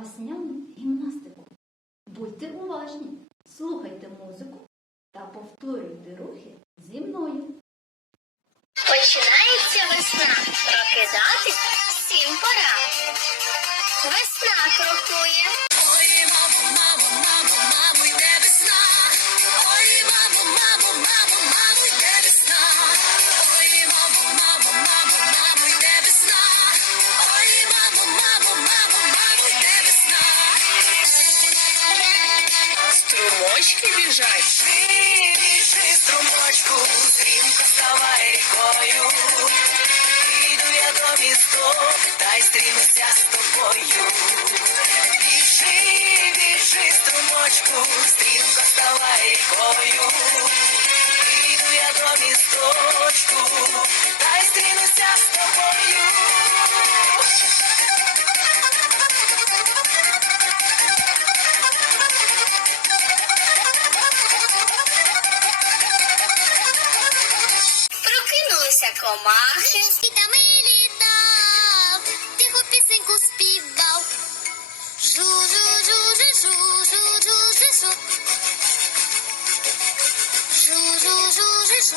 весняну гімнастику. Будьте уважні, слухайте музику та повторюйте рухи зі мною. Починається весна. Прокидатись всім пора. Весна крокує. Струмочки біжать. Біжи, струмочку, стрімко ставай рікою. Піду я до місток, та й стрінуся з тобою. Біжи, біжи, струмочку, стрімко ставай рікою. Піду я до місточку, та й стрінуся з тобою. Marques. Ju, ju, ju, ju,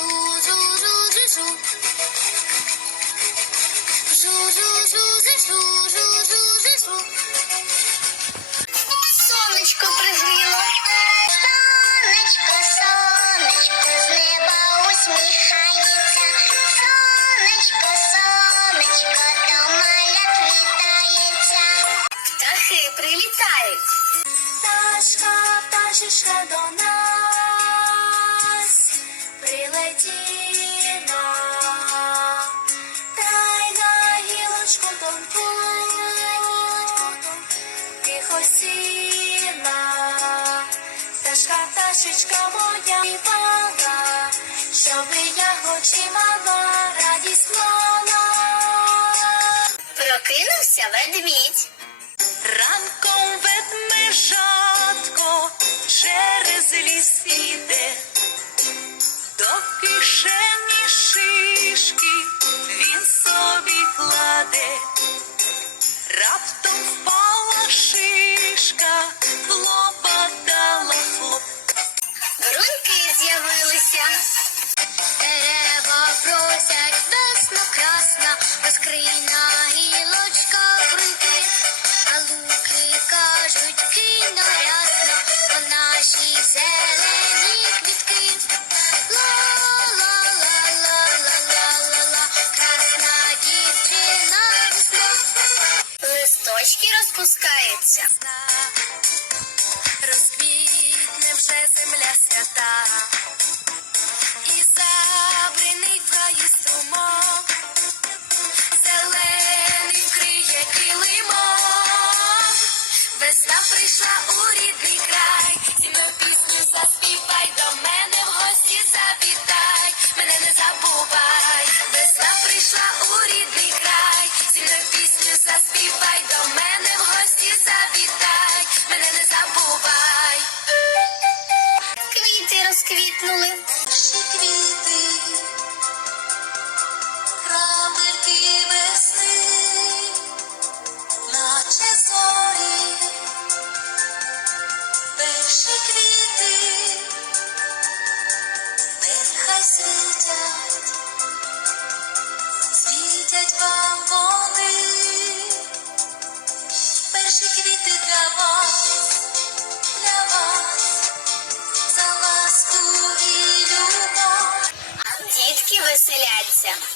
ju, ju. Ju, ju. Пташка, до нас прилетіла. Та й на гілочку тонку, тихо сіла. Пташка, пташечка моя співала, щоби я мала, радість мала. Прокинувся ведмідь. Ранком світе, до кишені шишки він собі кладе, раптом впала шишка, лопотала хлоп. Грунки з'явилися, дерева просять весна красна, розкрий гілочка. І забриний в струмок, зелений вкриє килимок. Весна прийшла у рідний Sam.